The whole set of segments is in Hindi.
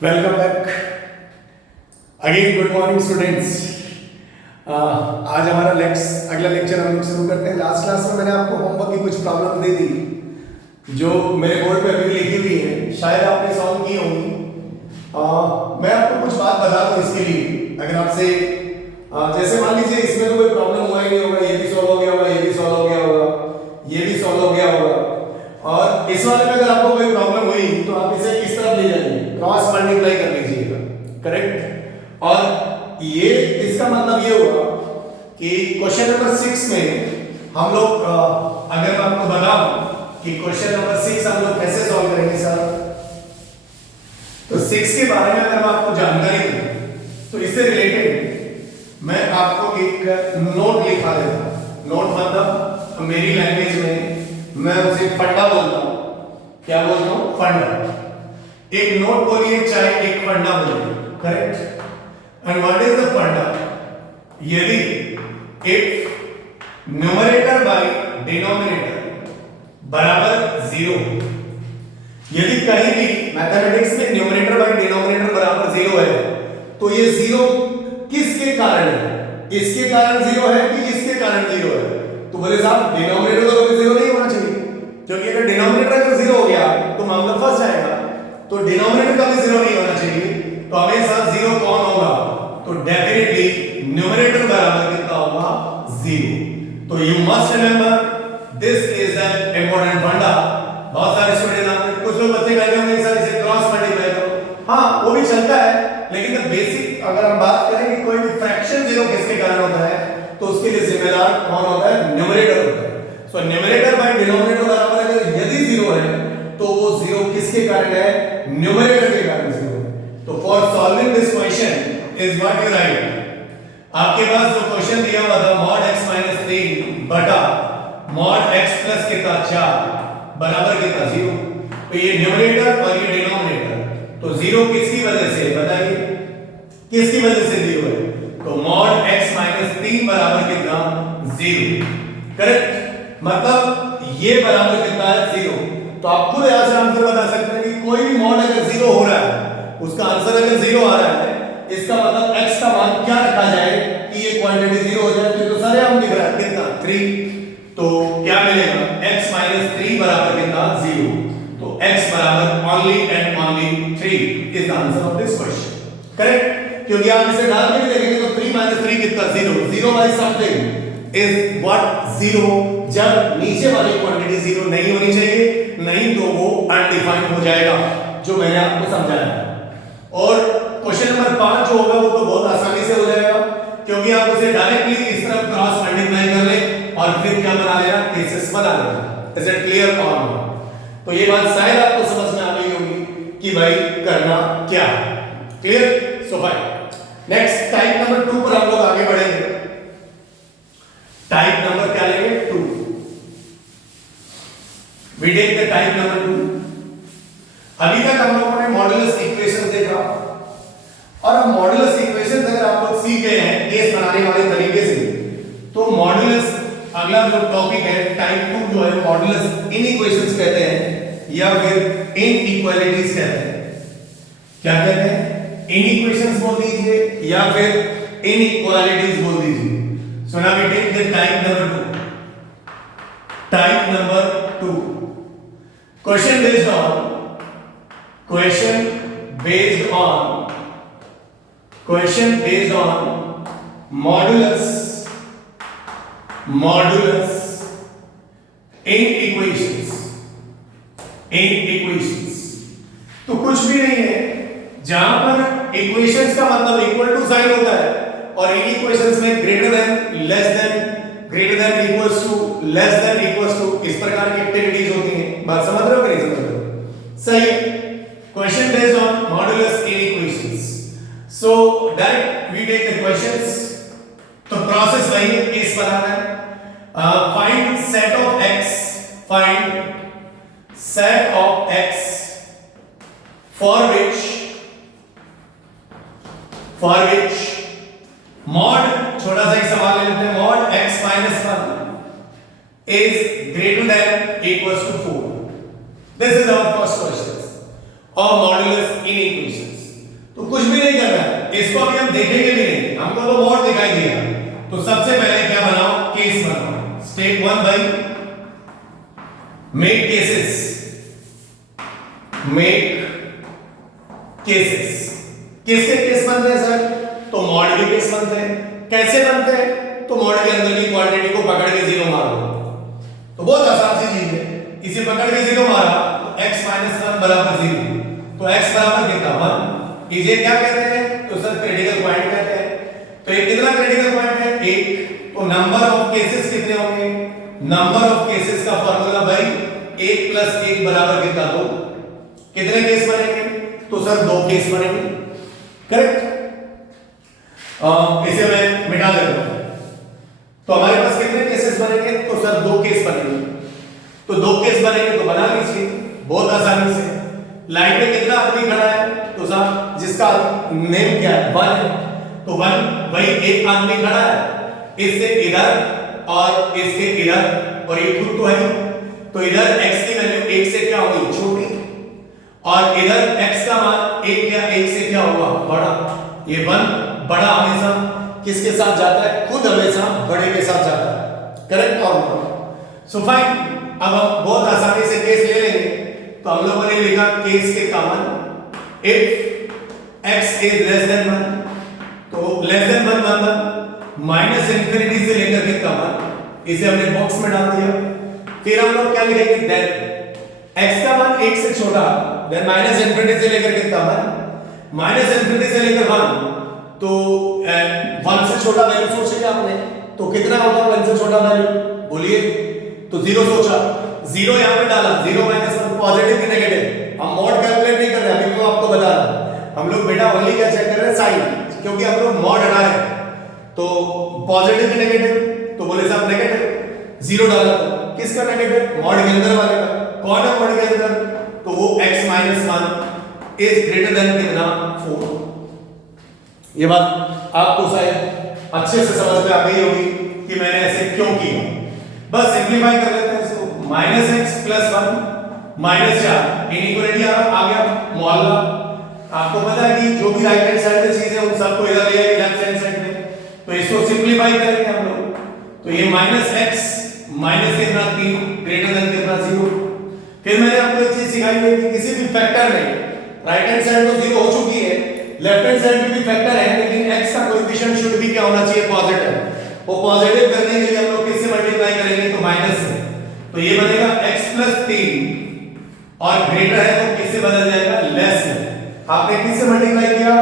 Welcome back again. Good morning students. आज हमारा अगला लेक्चर हम लोग शुरू करते हैं। लास्ट क्लास में मैंने आपको होमवर्क की कुछ प्रॉब्लम दे दी जो मेरे बोर्ड पे अभी लिखी हुई है, शायद आपने सॉल्व की होंगी। मैं आपको कुछ बात बता दूं इसके लिए। अगर आपसे जैसे मान लीजिए इसमें तो कोई प्रॉब्लम हुआ ही नहीं होगा, ये भी सॉल्व हो गया होगा, ये भी सॉल्व हो गया होगा, ये भी सॉल्व हो गया होगा, और इस वाले में अगर आपको कोई प्रॉब्लम हुई तो आप इसे किस तरफ ले जाएंगे, क्रॉस मल्टीप्लाई कर लीजिएगा, करेक्ट। और ये इसका मतलब ये हुआ कि क्वेश्चन नंबर 6 में हम लोग अगर मैं आपको बताऊं कि क्वेश्चन नंबर 6 हम लोग कैसे सॉल्व करेंगे सर, तो 6 के बारे में अगर मैं आपको जानकारी दूं तो इससे रिलेटेड मैं आपको एक नोट लिखा देता हूं। नोट मतलब मेरी लैंग्वेज में मैं उसे फंडा बोलता हूं। क्या बोलता हूं? फंडा। एक नोट बोलिए चाहे एक फंडा बोलिए, correct. And what is the फंडा? यदि इफ न्यूमरेटर बाय डिनोमिनेटर बराबर 0, यदि कहीं भी मैथमेटिक्स में न्यूमरेटर बाय डिनोमिनेटर बराबर 0 है तो ये 0 किसके कारण है? इसके कारण 0 है कि इसके कारण 0 है? तो बोले साहब डिनोमिनेटर तो कभी 0 नहीं होना चाहिए, क्योंकि अगर डिनोमिनेटर अगर 0 हो गया तो मामला फंस जाएगा। तो डिनोमिनेटर कभी 0 नहीं होना चाहिए, तो हमेशा 0 कौन होगा? तो डेफिनेटली न्यूमरेटर बराबर कितना होगा? 0। तो you must remember this is an important फंडा। बहुत सारे स्टूडेंट आते हैं, कुछ लोग बच्चे कहते होंगे सर इसे क्रॉस मल्टीप्लाई करो। हाँ वो भी चलता है, लेकिन द बेसिक अगर हम बात करें कि कोई भी फ्रैक्शन 0 किसके कारण होता है तो उसके लिए जिम्मेदार कौन होता है? न्यूमरेटर होता है। सो न्यूमरेटर बाय डिनोमिनेटर बराबर अगर यदि 0 है तो वो 0 किसके कारण है? न्यूमरेटर के कारण 0 है। तो for solving this question is what you right, आपके पास जो क्वेश्चन दिया हुआ था mod x - 3 बटा mod x प्लस कितना 4 बराबर कितना 0, तो ये न्यूमरेटर और ये डिनोमिनेटर, तो 0 किसकी वजह से बताइए, किसकी वजह से 0 है? तो mod x - 3 बराबर कितना? 0, करेक्ट। मतलब ये बराबर कितना है? 0। तो आप खुद यहां से आंसर बता सकते हैं कि कोई भी mod अगर 0 हो रहा है, उसका आंसर अगर 0 आ रहा है, इसका मतलब x का मान क्या रखा जाए कि ये क्वांटिटी 0 हो जाए। तो सारे हम दिख रहा है कितना? 3। तो क्या मिलेगा? x - 3 बराबर कितना? 0। तो x बराबर only and only 3 is the answer of this question, correct. क्योंकि आप इसे डाल के देखेंगे तो 3 - 3 कितना? 0। 0 बाय समथिंग इज व्हाट? 0। जब नीचे वाली क्वांटिटी 0 नहीं होनी चाहिए, नहीं तो वो अनडिफाइंड हो जाएगा, जो मैंने आपको समझाया। और क्वेश्चन नंबर 5 जो होगा वो तो बहुत आसानी से हो जाएगा, क्योंकि आप उसे डायरेक्टली इस तरफ क्रॉस मल्टीप्लाई कर ले और फिर क्या बना लेना? केसेस बना लेना। इज इट क्लियर और नॉट? तो ये बात शायद आपको समझ में आ गई होगी कि भाई करना क्या है। Clear? So fine. Next type number 2 पर हम लोग आगे बढ़ेंगे। टाइप नंबर क्या लेंगे? 2। We take the type number 2। अभी तक हम लोगों ने मॉडुलस इक्वेशन देखा, और अब मॉडुलस इक्वेशन अगर आप लोग सीख गए हैं केस बनाने वाले तरीके से, तो मॉडुलस अगला जो टॉपिक है टाइप 2 जो है मॉडुलस इनइक्वेशंस कहते हैं या फिर इनइक्वालिटीज कहते हैं। क्या कहते हैं? इनइक्वेशंस बोल दीजिए या फिर इनइक्वालिटीज बोल दीजिए। So now we take the type number 2। Type number 2, question based on modulus inequations. तो कुछ भी नहीं है, जहां पर इक्वेशंस का मतलब इक्वल टू साइन होता है और इनइक्वेशंस में greater than, less than, greater than, equals to, less than, equals to, इस प्रकार की एक्टिविटीज होती हैं। बात समझ रहे हो कि नहीं समझ रहे हो? सही है। Question based on modulus inequations. So direct we take the questions. तो प्रोसेस वही है, केस बनाना है। Find set of x, find set of x for which mod, छोटा सा एक सवाल ले लेते हैं, mod x - 1 is greater than equals to 4। This is our first question of modulus inequations. तो कुछ भी नहीं करना है, इसको अभी हम देखेंगे भी नहीं, हमको तो मॉड दिखाई दिया। तो सबसे पहले क्या बनाओ, केस बनाओ। स्टेप 1 भाई मेक केसेस, मेक केसेस। किसके केस बनते हैं सर? तो मॉड के केस बनते हैं। कैसे बनते हैं? तो मॉड के अंदर की क्वांटिटी को पकड़ के जीरो मार दो। तो बहुत आसान सी चीज है, इसे पकड़ के जीरो मारा तो x - 1 बराबर 0। तो x बराबर कितना 1। इसे क्या कहते हैं? तो सर क्रिटिकल पॉइंट कहते हैं। तो ये कितना क्रिटिकल पॉइंट है? 1। तो नंबर ऑफ केसेस कितने होंगे? नंबर ऑफ केसेस का फार्मूला भाई 1 + 1 बराबर कितना 2। कितने केस बनेंगे? तो सर 2 केस बनेंगे, करेक्ट। इसे मैं मिटा देता हूं। तो हमारे पास कितने केसेस बनेंगे? तो सर 2 केस बनेंगे। तो 2 केस बनेंगे तो बना लीजिए बहुत आसानी से। लाइन में कितना आदमी खड़ा है? तो सर जिसका नेम क्या है? 1 है। तो 1 वही एक आदमी खड़ा है, इससे इधर और इसके इधर, और ये खुद तो है। तो इधर x की वैल्यू 1 से क्या होगी? छोटी, और इधर x का मान 1 या 1 से क्या होगा? बड़ा। ये 1 बड़ा हमेशा किसके साथ जाता है? खुद हमेशा बड़े के साथ जाता है, करेक्ट और सो फाइन। अब हम बहुत आसानी से केस ले लेंगे। तो हम लोगों ने लिखा केस के common if x is less than 1, तो लेस देन 1 मतलब माइनस इंफिनिटी से लेकर के कॉमन, इसे हमने बॉक्स में डाल दिया। फिर हम लोग क्या लिखेंगे? देन x का मान 1 से छोटा, देन माइनस इंफिनिटी से लेकर के कॉमन, माइनस इंफिनिटी से लेकर 1, तो 1 से छोटा वैल्यू सोचिए आपने, तो कितना होगा 1 से छोटा वैल्यू? बोलिए। तो 0 सोचा, 0 यहां पे डाला, 0 - 1 पॉजिटिव की नेगेटिव। हम मॉड कैलकुलेट नहीं कर रहे, अभी मैं आपको बता रहा हूं। हम लोग बेटा ओनली क्या चेक कर रहे हैं? साइन, क्योंकि हम लोग मॉड हटा रहे हैं। तो पॉजिटिव की नेगेटिव, तो बोले साहब नेगेटिव। 0 डाला, तो किसका नेगेटिव? मॉड के अंदर वाले का। कौन है मॉड के अंदर? तो वो x - 1 इज ग्रेटर देन कितना? 4। ये बात आपको शायद अच्छे से समझ में आ गई होगी कि मैंने ऐसे क्यों किया। बस सिंपलीफाई कर लेते हैं इसको। -x + 1 -4 इनइक्वालिटी आ गया मोहल्ला। आपको पता है कि जो भी राइट हैंड साइड में चीज है उन सबको इधर ले आएंगे लेफ्ट हैंड साइड में। तो इसको सिंपलीफाई करेंगे हम लोग। तो ये -x माइनस कितना 3 ग्रेटर देन कितना 0। फिर मैंने आपको एक चीज सिखाई है कि किसी भी फैक्टर में राइट हैंड साइड तो 0 हो चुकी है, लेफ्ट हैंड साइड भी फैक्टर है, लेकिन x का कोएफिशिएंट शुड भी क्या होना चाहिए? पॉजिटिव। वो पॉजिटिव करने के लिए हम लोग किससे मल्टीप्लाई करेंगे? तो माइनस से। तो ये बनेगा x + 3 और ग्रेटर है तो किससे बदल जाएगा? लेस में। आपने किससे मल्टीप्लाई किया?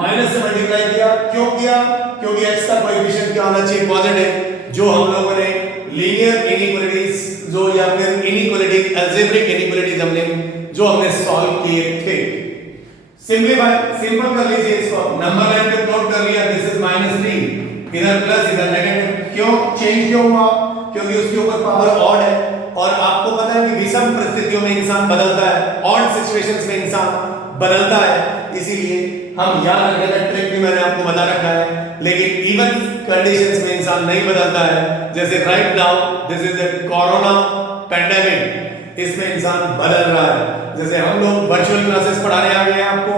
माइनस से मल्टीप्लाई किया। क्यों किया? क्योंकि x का कोएफिशिएंट क्या होना चाहिए? पॉजिटिव। जो हम लोगों ने लीनियर इनइक्वालिटीज जो या फिर इनइक्वालिटी अलजेब्रिक इनइक्वालिटीज हमने सॉल्व किए थे। सिंपलीफाई सिंपल कर लीजिए इसको। नंबर लाइन पे प्लॉट कर लिया, दिस इज -3, इधर प्लस इधर नेगेटिव। क्यों चेंज क्यों हुआ? क्योंकि उसके ऊपर पावर ऑड है, और आपको पता है कि विषम परिस्थितियों में इंसान बदलता है, ऑड सिचुएशंस में इंसान बदलता है, इसीलिए हम याद रखने का ट्रिक भी मैंने आपको बता रखा है। लेकिन इवन कंडीशंस में इंसान नहीं बदलता है, जैसे right now this is a corona pandemic, इसमें इंसान बदल रहा है। जैसे हम लोग वर्चुअल क्लासेस पढ़ाने आ गए हैं आपको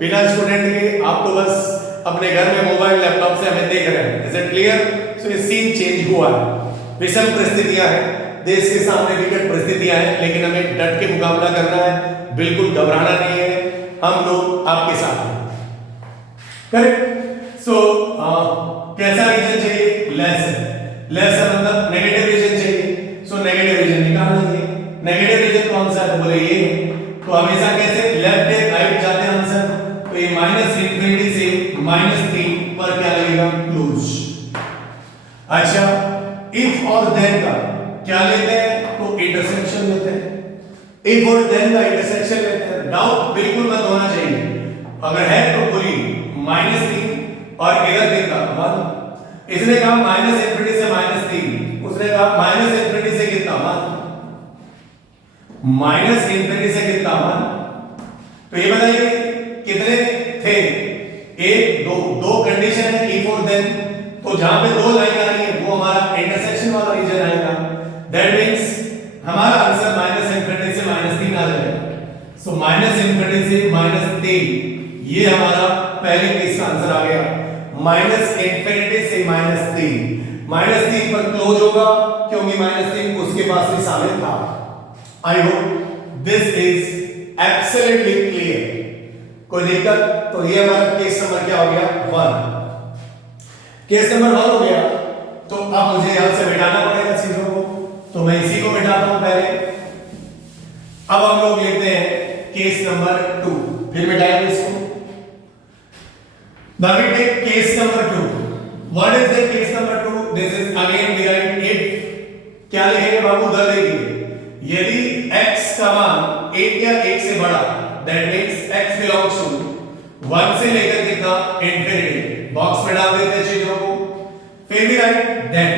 बिना स्टूडेंट के, आप तो बस अपने घर में मोबाइल लैपटॉप से हमें देख रहे हैं। Is it clear? सो ये सीन चेंज हुआ है, विषम परिस्थितियां हैं, देश के सामने विकट परिस्थितियां हैं, लेकिन हमें डट के मुकाबला करना है, बिल्कुल घबराना नहीं है, हम लोग आपके साथ हैं। करेक्ट? सो कैसा रीजन चाहिए? लेस है। लेस है मतलब नेगेटिव रीजन चाहिए, सो नेगेटिव रीजन निकाल लेंगे। नेगेटिव रीजन कौन सा है? तो बोले ये। तो हमेशा कैसे लेफ्ट है राइट जाते हैं आंसर। तो ये -∞ से -3 पर क्या लगेगा? क्लोज। अच्छा, इफ और देन का क्या लेते हैं? तो इंटरसेक्शन लेते हैं। इफ और देन का इंटरसेक्शन लेते हैं। डाउट बिल्कुल मत होना चाहिए, अगर है तो बोलिए। -3 और इधर कितना 1। इसने कहा -∞ से -3, उसने कहा -∞ से कितना 1, -∞ से कितना 1। तो ये बताइए कितने थे? 1 2 दो कंडीशन है इफ और देन, तो जहां पे 2 लाइन आ रही है वो हमारा इंटरसेक्शन वाला रीजन आएगा। दैट मींस हमारा आंसर -∞ से -3 आ जाएगा। सो माइनस इंफिनिटी से -3, ये हमारा पहले केस का आंसर आ गया। माइनस इंफिनिटी से -3, -3 पर क्लोज होगा क्योंकि -3 उसके पास भी शामिल था। I hope this is absolutely clear. कोई दिक्कत? तो ये हमारा केस नंबर क्या हो गया? 1। केस नंबर 1 हो गया। तो अब मुझे यहां से मिटाना पड़ेगा चीजों को, तो मैं इसी को मिटाता हूं पहले। अब हम लोग लेते हैं केस नंबर 2, फिर मिटाएंगे इसको। Now we take case number 2. What is the case number 2? This is again we write if, क्या लिखेंगे बाबू? उधर लिखिए, यदि x का मान 1 या 1 से बड़ा, that means x belongs to 1 से लेकर कितना? इंफिनिटी। बॉक्स में डाल देते हैं चीजों को। फिर भी राइट then,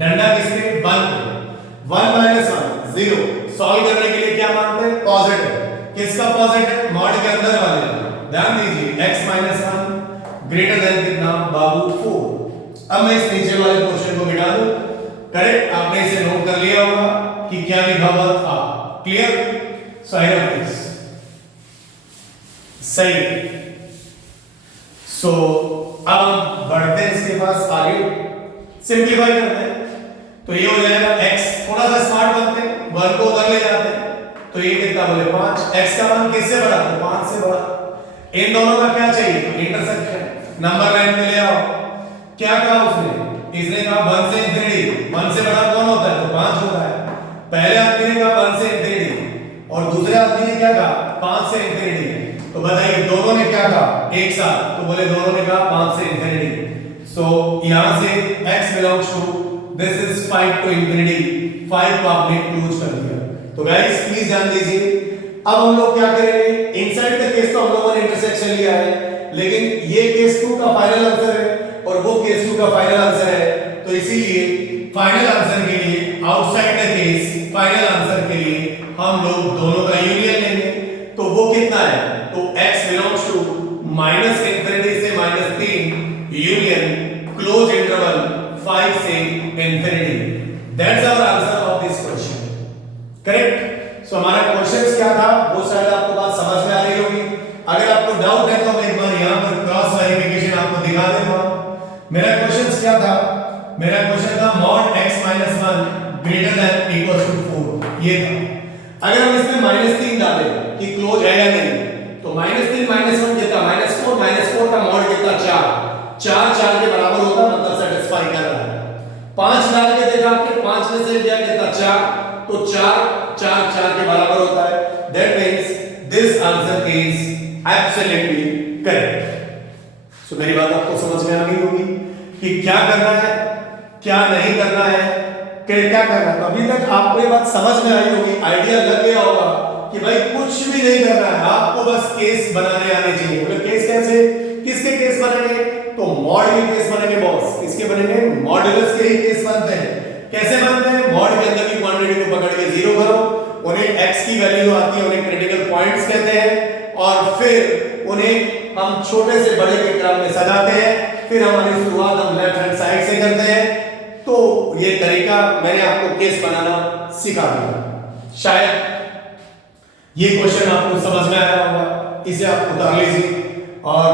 डंडा किसके? 1 पे। 1 minus 1 0। सॉल्व करने के लिए क्या मानते हैं? पॉजिटिव। किसका पॉजिटिव? मॉड के अंदर वाले का। ध्यान दीजिए x minus 1 ग्रेटर देन कितना बाबू? 4। अब मैं इस नीचे वाले क्वेश्चन को मिटा दूं। करेक्ट? आपने इसे नोट कर लिया होगा कि क्या लिखा हुआ था। Clear? So I have this सही। सो अब हम बढ़ते हैं इसके पास आगे, सिंपलीफाई करते हैं। तो ये हो जाएगा x, थोड़ा सा स्मार्ट बनते हैं, 1 को उधर ले जाते हैं, तो ये कितना बोले? 5। x का मान किससे बड़ा? तो 5 से बड़ा। इन दोनों का क्या चाहिए? तो इंटरसेक्शन। नंबर लाइन में ले आओ। क्या कहा उसने? इसने कहा 1 से इंफिनिटी। 1 से बड़ा कौन होता है? तो 5 होता है। पहले आदमी ने कहा 1 से इंफिनिटी और दूसरे आदमी ने क्या कहा? 5 से इंफिनिटी। तो बताइए दोनों ने क्या कहा एक साथ? तो बोले दोनों ने कहा 5 से इंफिनिटी। सो यहां से x belongs to this is 5 to infinity. 5 को आपने क्लोज कर दिया। तो गाइस प्लीज ध्यान दीजिए, अब हम लोग क्या करेंगे? इनसाइड द केस तो हम लोगों ने इंटरसेक्शन लिया है, लेकिन ये केस 2 का फाइनल आंसर है और वो केस 2 का फाइनल आंसर है। तो इसीलिए फाइनल आंसर के लिए, outside the case final answer के लिए हम लोग दोनों का यूनियन लेंगे। तो वो कितना है? तो x belongs to minus infinity से -3 यूनियन क्लोज इंटरवल 5 से infinity. That's our answer of this question. Correct? So हमारा क्वेश्चन क्या था वो शायद आपको बात समझ में आ रही होगी। अगर आपको डाउट है तो मैं एक बार यहां पर क्रॉस वेरिफिकेशन आपको दिखा देता हूं। मेरा क्वेश्चन क्या था? मेरा क्वेश्चन था mod x - 1 greater than equal to 4। ये था। अगर हम इसमें -3 डालें कि क्लोज है या नहीं, तो -3 -1 कितना? -4 -4 का mod कितना? 4 4 के बराबर होता, मतलब सेटिस्फाई कर रहा है। 5 डाल के देखा आपने, 5 में से गया कितना? 4, तो 4 4 4 के बराबर होता है। That means this answer is absolutely correct. So मेरी बात आपको समझ में आ गई होगी कि क्या करना है, क्या नहीं करना है, क्या करना है। तो अभी तक आपको ये बात समझ में आई होगी, आइडिया लग गया होगा कि भाई कुछ भी नहीं करना है, आपको बस केस बनाने आने चाहिए। बोले केस कैसे? किसके केस बनेंगे? तो मॉड के केस बनेंगे बॉस। किसके बनेंगे? मॉडुलस के ही केस बनते हैं। कैसे बनते हैं? मॉड के अंदर की क्वांटिटी को पकड़ के जीरो करो, उन्हें x की वैल्यू जो आती है उन्हें क्रिटिकल पॉइंट्स कहते हैं, और फिर उन्हें हम छोटे से बड़े के क्रम में सजाते हैं। फिर हमारी शुरुआत हम लेफ्ट हैंड साइड से करते हैं। तो ये तरीका मैंने आपको केस बनाना सिखा दिया। शायद ये क्वेश्चन आपको समझ में आया होगा। इसे आप उतार लीजिए और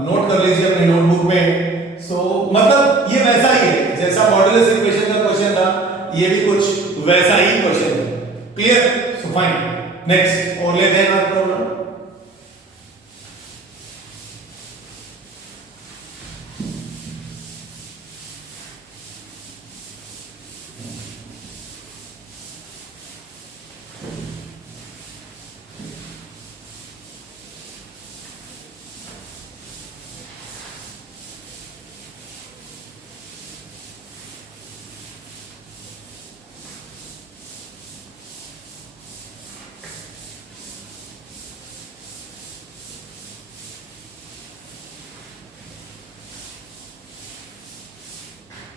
नोट कर लीजिए अपनी नोटबुक में। सो मतलब ये वैसा ही है जैसा मॉडुलस इक्वेशन का क्वेश्चन था, ये भी कुछ वैसा ही क्वेश्चन है। क्लियर? सो फाइन, नेक्स्ट और लेते हैं आप प्रॉब्लम।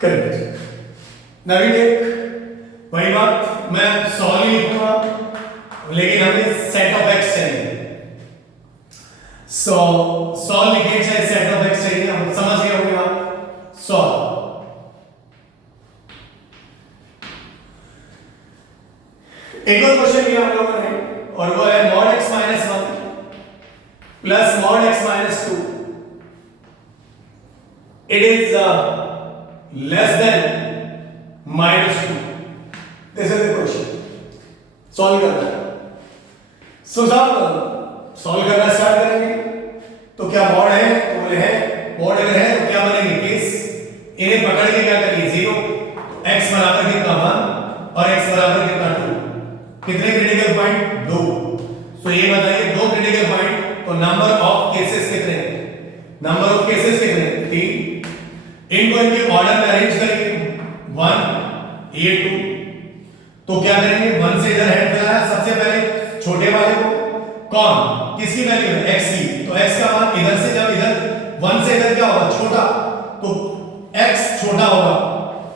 करेक्ट। नवी टेक वही बात, मैं सॉल्व ही लिखूंगा, लेकिन हमें सेट ऑफ एक्स चाहिए। सो सॉल्व लिखे चाहे सेट ऑफ एक्स चाहिए, हम समझ गए होंगे आप। सॉल्व एक और क्वेश्चन लिया हम लोगों ने, और वो है mod x minus 1 plus mod x minus 2, it is less than minus 2। This is the question, solve करना है। सो साहब सॉल्व करना स्टार्ट करेंगे। तो क्या मॉड है, तो बोले है मॉड अगर है तो क्या बनेंगे केस, इन्हें पकड़ के क्या करिए 0, तो x बराबर कितना 1 और x बराबर कितना 2, कितने क्रिटिकल पॉइंट 2। सो ये बताइए दो क्रिटिकल पॉइंट, तो नंबर ऑफ केसेस कितने, नंबर ऑफ केसेस कितने 3। इनको इनके ऑर्डर में अरेंज करिए 1 ये 2, तो क्या करेंगे 1 से इधर हेड मिलाया सबसे पहले छोटे वाले को, कौन किसकी वैल्यू है x की, तो x का मान इधर से जब इधर 1 से इधर क्या होगा छोटा, तो x छोटा होगा,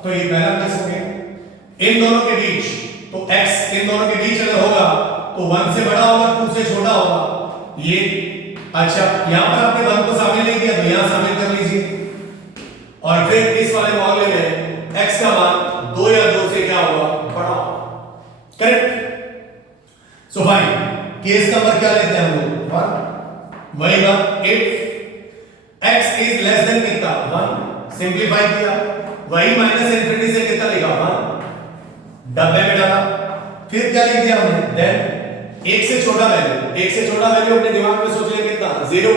तो ये पहला केस हो गया। इन दोनों के बीच, तो x इन दोनों के बीच अगर होगा तो 1 से बड़ा होगा 2 से छोटा होगा ये। अच्छा यहां पर आपने 1 को शामिल नहीं किया तो यहां शामिल कर लीजिए, और फिर इस वाले मामले में x का मान 2 या 2 से क्या होगा बड़ा, correct. So fine, case number क्या लेते हैं हम लोग 1, वही बात if x is less than कितना 1, सिंपलीफाई किया, वही माइनस इंफिनिटी से कितना लिखा 1 डब्बे में डाला, फिर क्या लिख दिया हमने देन 1 से छोटा वैल्यू, 1 से छोटा वैल्यू अपने दिमाग में सोच लिया कितना 0,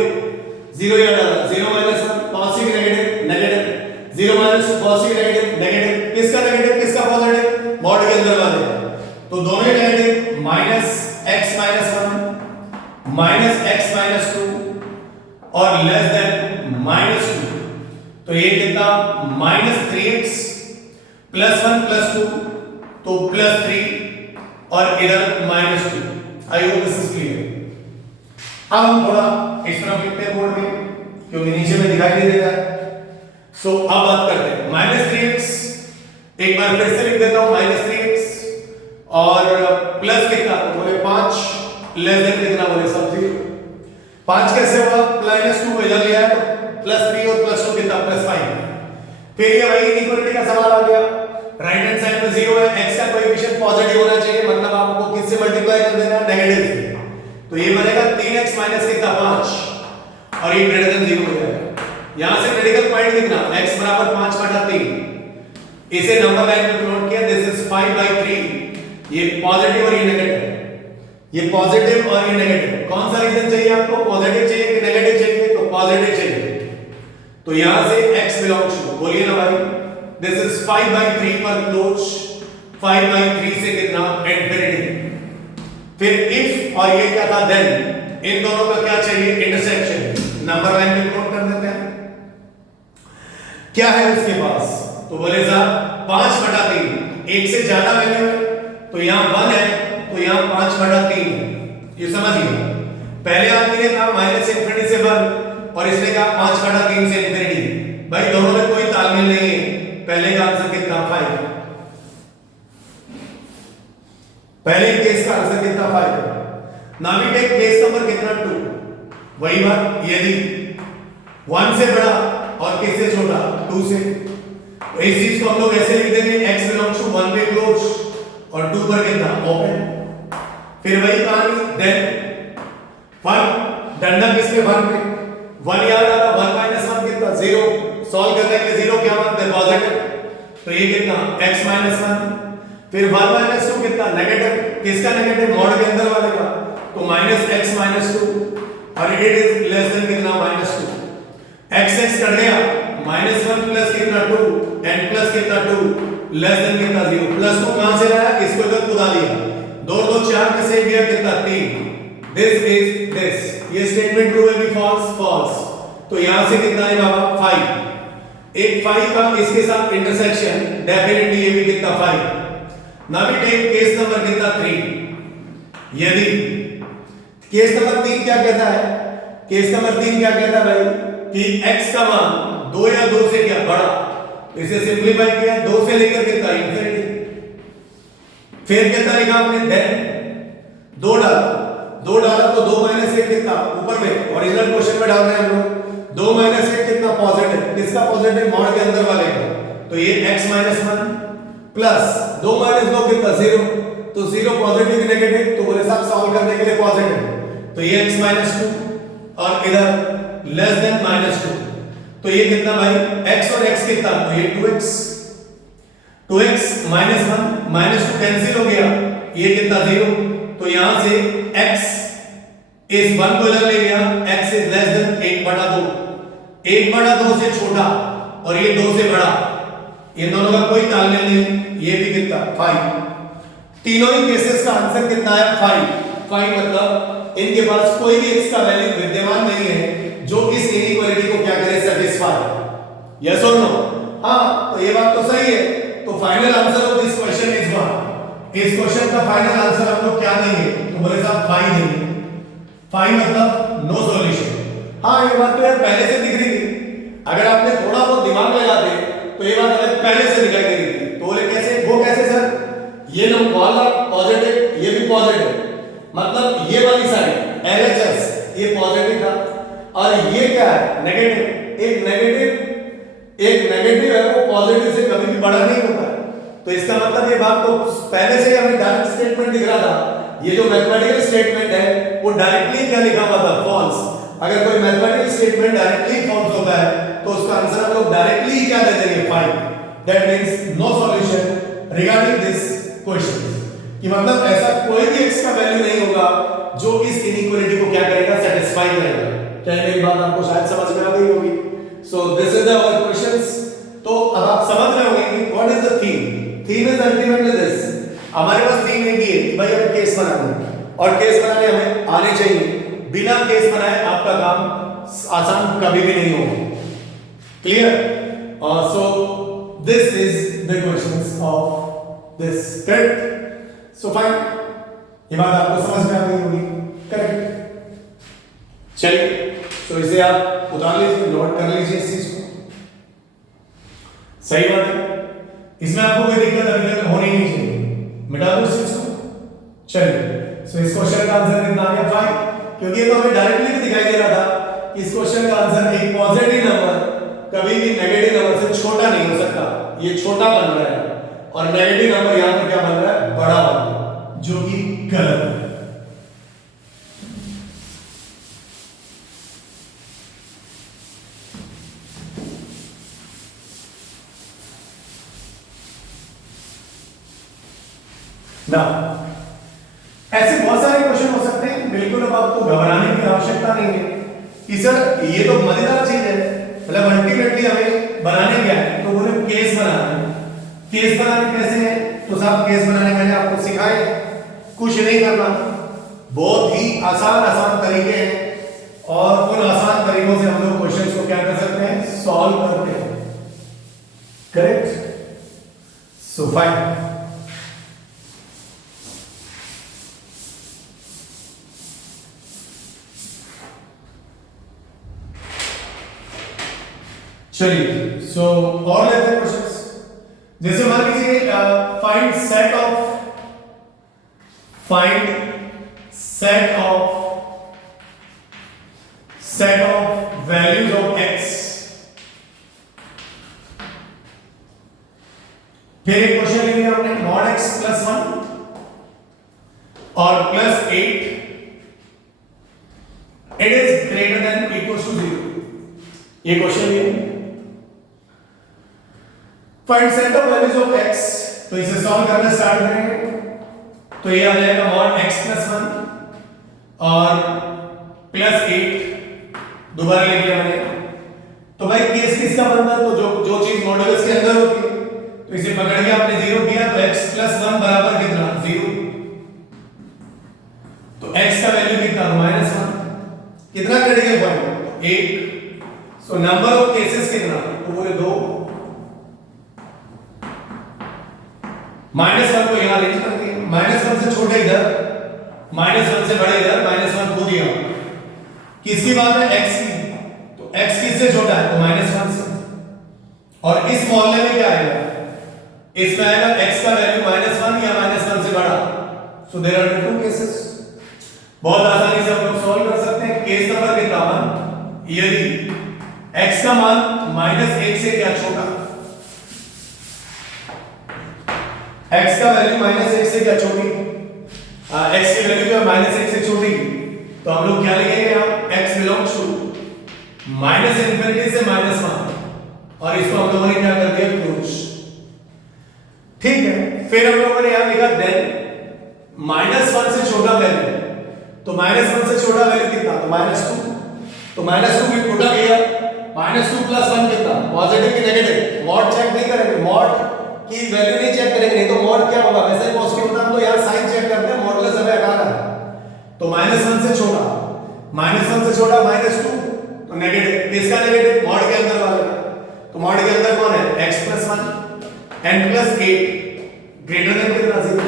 0 यहाँ डाला 0 minus 1 positive negative negative, 0 minus positive negative negative, किसका नेगेटिव किसका पॉजिटिव, मॉड के अंदर वाले, तो दोनों ही negative, minus x minus 1 minus x minus 2 और लेस देन माइनस 2, तो ये कितना माइनस 3x प्लस 1 प्लस 2 तो प्लस 3 और इधर minus 2। I hope this is clear. अब हम थोड़ा इस तरफ लिखते हैं बोर्ड में क्योंकि नीचे में दिखाई नहीं दे रहा है। सो अब बात करते हैं माइनस 3x, एक बार फिर से लिख देता हूं माइनस 3x और प्लस कितना, तो बोले 5 लेस देन कितना, बोले सब 0। 5 कैसे हुआ, माइनस 2 को इधर लिया है तो प्लस 3 और प्लस 2 कितना प्लस 5। फिर ये वही इनइक्वालिटी का सवाल आ गया, राइट हैंड साइड में 0 है, x का कोएफिशिएंट पॉजिटिव होना चाहिए, मतलब आपको किससे मल्टीप्लाई कर देना है नेगेटिव से, तो ये बनेगा 3x माइनस कितना 5 और ये ग्रेटर देन 0 हो जाएगा। यहां से क्रिटिकल पॉइंट कितना x बराबर 5 बटा 3, इसे नंबर लाइन में प्लॉट किया, दिस इज 5/3, ये पॉजिटिव और ये नेगेटिव, ये पॉजिटिव और ये नेगेटिव, कौन सा रीजन चाहिए आपको, पॉजिटिव चाहिए कि नेगेटिव चाहिए, तो पॉजिटिव चाहिए, तो यहां से x बिलोंग्स टू, बोलिए ना भाई, दिस इज 5/3 पर क्लोज, 5/3 से कितना इंफिनिटी। फिर इफ और ये क्या था देन, इन दोनों का क्या चाहिए इंटरसेक्शन, नंबर लाइन में प्लॉट कर देते हैं। क्या है उसके पास, तो बोले साहब 5/3, एक से ज्यादा वैल्यू है तो यहां 1 है तो यहां 5/3 है, ये समझिए। पहले आदमी ने कहा माइनस इंफिनिटी से 1 और इसने कहा 5/3 से इंफिनिटी, भाई दोनों में कोई तालमेल नहीं है, पहले का आंसर कितना 5, पहले केस का आंसर कितना 5। Now we take case number कितना 2, वही बात, यदि 1 से बड़ा और किससे छोटा 2 से, तो इस चीज को हम लोग ऐसे लिख देंगे x बिलोंग्स टू 1 पे क्लोज और 2 पर कितना ओपन, फिर वही कहानी देन 1 डंडा किसके 1 पे, 1 याद आ रहा, 1 माइनस 1 कितना 0, सॉल्व करने के लिए 0 क्या मानते हैं पॉजिटिव, तो ये कितना x माइनस 1, फिर 1 माइनस 2 कितना नेगेटिव, किसका नेगेटिव, मॉड के अंदर वाले का, तो माइनस x माइनस 2 और इट इज लेस देन कितना माइनस 2, x x कट गया, माइनस 1 प्लस कितना 2 एंड प्लस कितना 2 लेस देन कितना 0, प्लस 2 कहां से लाया, इसको इधर खुदा लिया, 2 2 4 में से गया कितना 3, दिस इज दिस, ये स्टेटमेंट ट्रू है कि फॉल्स, फॉल्स, तो यहां से कितना है बाबा 5, एक 5 का इसके साथ इंटरसेक्शन, डेफिनेटली ये भी कितना 5। Now we take case number कितना 3, यदि केस नंबर 3 क्या कहता है, केस नंबर 3 क्या कहता है भाई कि x का मान 2 या 2 से क्या बड़ा, इसे सिंपलीफाई किया 2 से लेकर कितना इंफिनिटी, फिर कितना लिखा आपने देन 2 डाला, 2 डाला तो 2 माइनस 1 कितना ऊपर में ओरिजिनल क्वेश्चन में डाल रहे हैं हम लोग, 2 माइनस 1 कितना पॉजिटिव, किसका पॉजिटिव, मॉड के अंदर वाले का, तो ये x माइनस 1 प्लस 2 माइनस 2 कितना 0, तो 0 पॉजिटिव नेगेटिव, तो बोले सब सॉल्व करने के के लिए पॉजिटिव, तो ये x -2 और इधर लेस देन -2, तो ये कितना भाई x और x कितना, तो ये 2x, 2x -1 -2 कैंसिल हो गया, ये कितना 0, तो यहां से x इस 1 को इधर ले गया, x इज लेस देन 1/2, 1/2 से छोटा और ये 2 से बड़ा, इन दोनों का कोई तालमेल नहीं, ये भी कितना 5। तीनों ही केसेस का आंसर कितना है 5 मतलब इनके पास कोई भी x का वैल्यू विद्यमान नहीं है जो इस इनइक्वालिटी को क्या करे, सेटिस्फाई। यस और नो? हां, तो ये बात तो सही है। तो final answer of this question is 1। इस क्वेश्चन का फाइनल आंसर हम लोग क्या देंगे, तो बोले साहब 5 देंगे। 5 मतलब नो सॉल्यूशन। हां, ये बात तो यार पहले से दिख रही थी, अगर आपने थोड़ा बहुत दिमाग लगाते तो ये बात हमें पहले से दिखाई दे रही थी। तो बोले कैसे, वो कैसे सर, ये नंबर वाला पॉजिटिव, ये भी पॉजिटिव, मतलब ये वाली साइड LHS ये पॉजिटिव था और ये क्या है नेगेटिव। एक नेगेटिव है वो पॉजिटिव से कभी भी बड़ा नहीं होता है। तो इसका मतलब ये बात तो पहले से ही हमें डायरेक्ट स्टेटमेंट दिख रहा था। ये जो मैथमेटिकल स्टेटमेंट है वो डायरेक्टली क्या लिखा हुआ था, फॉल्स। अगर कोई मैथमेटिकल स्टेटमेंट डायरेक्टली फॉल्स होता है तो उसका आंसर हम लोग डायरेक्टली क्या दे देंगे 5। That means no solution regarding this question, कि मतलब ऐसा कोई भी x का वैल्यू नहीं होगा जो इस इनइक्वालिटी को क्या करेगा, सेटिस्फाई करेगा। क्या मेरी बात आपको शायद समझ में आ गई होगी? So this is our questions. तो अब आप समझ रहे होंगे कि what is the theme. Theme is ultimately this, हमारे पास थीम एक ही है कि भाई हमें केस बनाना है और केस बनाने हमें आने चाहिए। बिना केस बनाए आपका काम आसान कभी भी नहीं होगा। Clear? So this is the questions of this, correct? So fine, ये बात आपको समझ में आ गई होगी, करेक्ट? चलिए, तो इसे आप उतार लीजिए, नोट कर लीजिए इस चीज को। सही बात है, इसमें आपको कोई दिक्कत अभी तक होनी नहीं चाहिए, मिटा दो इस चीज को। चलिए, सो इस क्वेश्चन का आंसर कितना आ गया 5, क्योंकि ये तो हमें डायरेक्टली भी दिखाई दे रहा था कि इस क्वेश्चन का आंसर एक पॉजिटिव नंबर कभी भी नेगेटिव नंबर से छोटा नहीं हो सकता, ये छोटा बन रहा है और नेगेटिव नंबर यहां पर क्या बन रहा है, बड़ा बन रहा है, जो कि गलत है। ना ऐसे बहुत सारे क्वेश्चन हो सकते हैं, बिल्कुल अब आपको घबराने की आवश्यकता नहीं है कि सर ये तो मजेदार चीज है, मतलब अल्टीमेटली हमें बनाने क्या है, तो बोले केस बनाना है। केस बनाने कैसे है, तो साहब केस बनाने मैंने आपको सिखाए, कुछ नहीं करना, बहुत ही आसान तरीके हैं और उन आसान तरीकों से हम लोग क्वेश्चंस को क्या कर सकते हैं, सॉल्व करते हैं। करेक्ट? सो फाइन, चलिए, सो और लेते हैं क्वेश्चंस। जैसे मान लीजिए find set of values of x। फिर एक क्वेश्चन ले लिया हमने, mod x + 1 और +8 it is greater than equal to 0। ये क्वेश्चन लिया। Find set of values of x, तो इसे सॉल्व करना स्टार्ट करेंगे। तो ये आ जाएगा mod x + 1 और +8, दोबारा लिख लिया मैंने। तो भाई केस किसका बनता है, तो जो चीज मॉडुलस के अंदर होती है, तो इसे पकड़ के आपने 0 किया तो x + 1 बराबर कितना, 0। तो x का वैल्यू कितना, -1। कितना critical point, 1। So number of cases कितना, तो बोले 2। -1 को यहां रेंज कर दिया, -1 से छोटे इधर, -1 से बड़े इधर, -1 को दिया। किसकी बात है, x की, तो x किससे छोटा है, तो -1 से। और इस मामले में क्या आएगा, इसमें आएगा x का वैल्यू -1 या -1 से बड़ा। So there are 2 cases. बहुत आसानी से हम लोग सॉल्व कर सकते हैं। केस नंबर कितना, 1, यदि x का मान -1 से क्या छोटा, x का वैल्यू -1 से क्या छोटी, x की वैल्यू जो है -1 से छोटी, तो हम लोग क्या लिखेंगे यहाँ x belongs to minus infinity से -1, और इसको हम लोगों ने क्या कर दिया क्लोज। ठीक है, फिर हम लोगों ने यहां लिखा देन -1 से छोटा वैल्यू, तो -1 से छोटा वैल्यू कितना, तो -2, तो -2 भी छोटा किया, -2 + 1 कितना, पॉजिटिव की नेगेटिव, मॉड चेक नहीं करेंगे, मॉड की वैल्यू नहीं चेक करेंगे, नहीं तो मॉड क्या होगा, वैसे ही पॉजिटिव होता है, हम तो यार साइन चेक करते हैं, मॉडुलस हमें हटाना है, तो -1 से छोटा, -1 से छोटा -2, तो नेगेटिव, किसका नेगेटिव, मॉड के अंदर वाले का, तो मॉड के अंदर कौन है x + 1 n + 8 ग्रेटर देन कितना 0,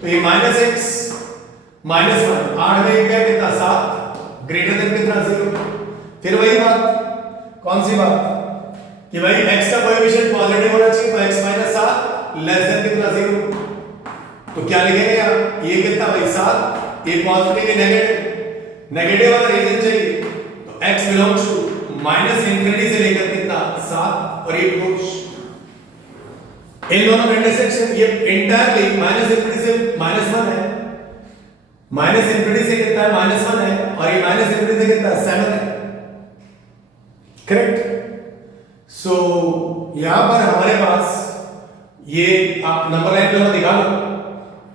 तो ये -x -1 8 में क्या कितना 7 ग्रेटर देन कितना 0, फिर वही बात, कौन सी बात कि भाई x का कोएफिशिएंट पॉजिटिव होना चाहिए, तो x - 7 लेस देन कितना 0, तो क्या लिखेंगे यहाँ, ये कितना भाई 7, ये पॉजिटिव ये नेगेटिव वाला रीजन चाहिए, तो x बिलोंग्स टू -इंफिनिटी से लेकर कितना 7, और ये क्लोज, इन दोनों का इंटरसेक्शन ये इंटायरली -इंफिनिटी से -1 है, -इंफिनिटी से कितना है -1 है, और ये -इंफिनिटी से कितना 7 है, करेक्ट। सो यहां पर हमारे पास ये आप नंबर लाइन पे दिखा लो,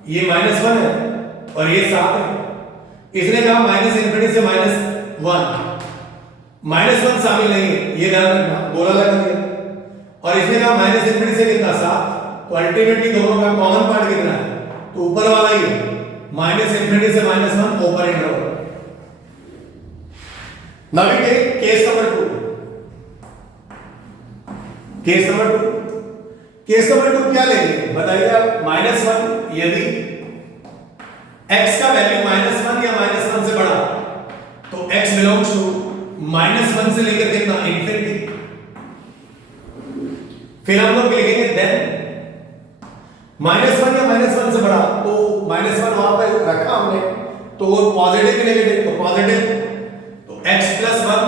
ये -1 है और ये 7 है, इसने कहा -इंफिनिटी से -1, -1 शामिल नहीं है, ये ध्यान रखना, बोला लगा दिया, और इसने कहा -इंफिनिटी से कितना 7, तो अल्टीमेटली दोनों का कॉमन पार्ट कितना है, तो ऊपर वाला ही है, -इंफिनिटी से -1 open interval. Now we take case number 2, case number 2 क्या लेंगे बताइए आप, -1 यदि x का वैल्यू -1 या -1 से बड़ा, तो x बिलोंग्स टू -1 से लेकर कितना इंफिनिटी, फिर हम लोग लिखेंगे देन -1 या -1 से बड़ा, तो -1 वहां पर रखा हमने, तो वो पॉजिटिव की नेगेटिव, तो पॉजिटिव, तो x + 1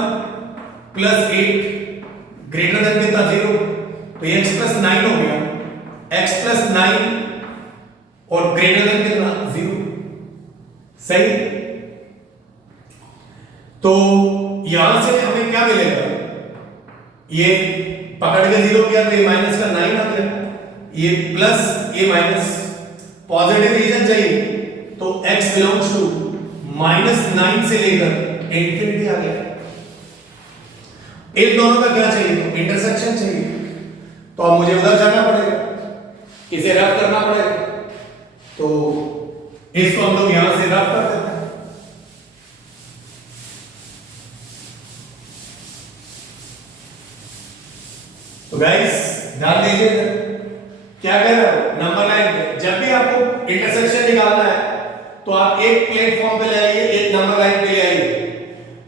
+ 8 ग्रेटर देन कितना 0, तो ये x + 9 हो गया, x + 9 और ग्रेटर देन कितना 0, सही। तो यहां से हमें क्या मिलेगा, ये पकड़ के 0 किया तो ये माइनस का 9 आ गया, ये प्लस ये माइनस, पॉजिटिव रीजन चाहिए, तो x बिलोंग्स टू -9 से लेकर इंफिनिटी आ गया, इन दोनों का क्या चाहिए, तो इंटरसेक्शन चाहिए, तो अब मुझे उधर जाना पड़ेगा, इसे रफ करना पड़ेगा, तो इसको हम लोग यहां से रफ कर देते हैं। तो गाइस ध्यान दीजिए, क्या कह रहा हूं, नंबर लाइन पे जब भी आपको इंटरसेक्शन निकालना है, तो आप एक प्लेटफॉर्म पे ले आइए, एक नंबर लाइन पे ले आइए,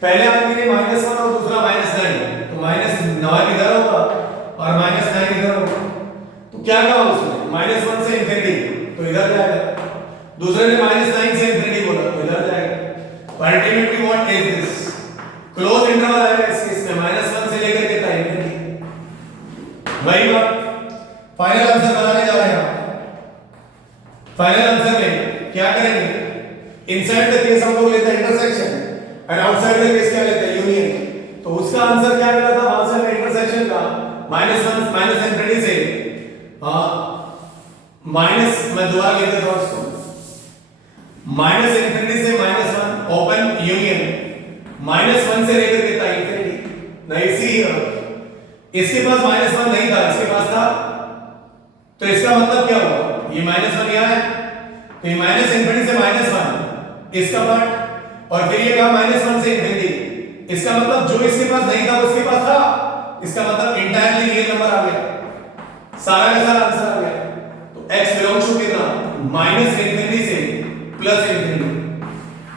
पहले आपके लिए -1 और दूसरा -9, तो -9 इधर होगा और -9 इधर होगा, तो क्या कहा उसने, -1 से इंफिनिटी, तो इधर जाएगा, दूसरे ने -9 से इंफिनिटी बोला, तो इधर जाएगा, तो ultimately what is this, close interval आएगा इस केस में, -1 से लेकर के इंफिनिटी, वही बात। फाइनल आंसर बनाने जा रहे हैं आप, फाइनल आंसर में क्या करेंगे, इनसाइड द केस हम लोग लेते हैं intersection, and outside the case क्या लेते हैं यूनियन, तो उसका आंसर क्या मिला था वहां से हमें इंटरसेक्शन का -1 इंफिनिटी से माइनस, मैं दोबारा लिख देता हूं इसको, -इंफिनिटी से -1 ओपन यूनियन, -1 से लेकर कितना इंफिनिटी, नहीं सी इसके पास -1 नहीं था, इसके पास था, तो इसका मतलब क्या हुआ, ये -1 यहां है, तो ये -इंफिनिटी से -1 इसका पार्ट, और फिर ये कहा -1 से इंफिनिटी, इसका मतलब जो इसके पास नहीं था उसके पास था, इसका मतलब इंटायरली रियल नंबर आ गया, सारा का सारा आंसर आ गया, तो x बिलोंग्स टू कितना, -इंफिनिटी से +इंफिनिटी,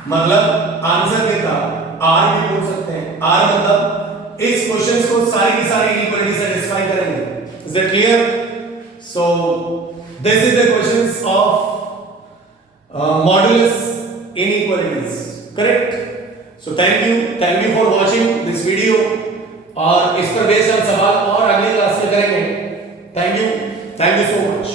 मतलब आंसर कितना r भी बोल सकते हैं, r मतलब इस क्वेश्चन को सारी की सारी इनइक्वालिटी सेटिस्फाई करेंगे, is it clear. So this is the questions of modulus inequalities, correct. So thank you for watching this video, और इस पर बेस्ड हम सवाल और अगली क्लास में करेंगे। Thank you so much.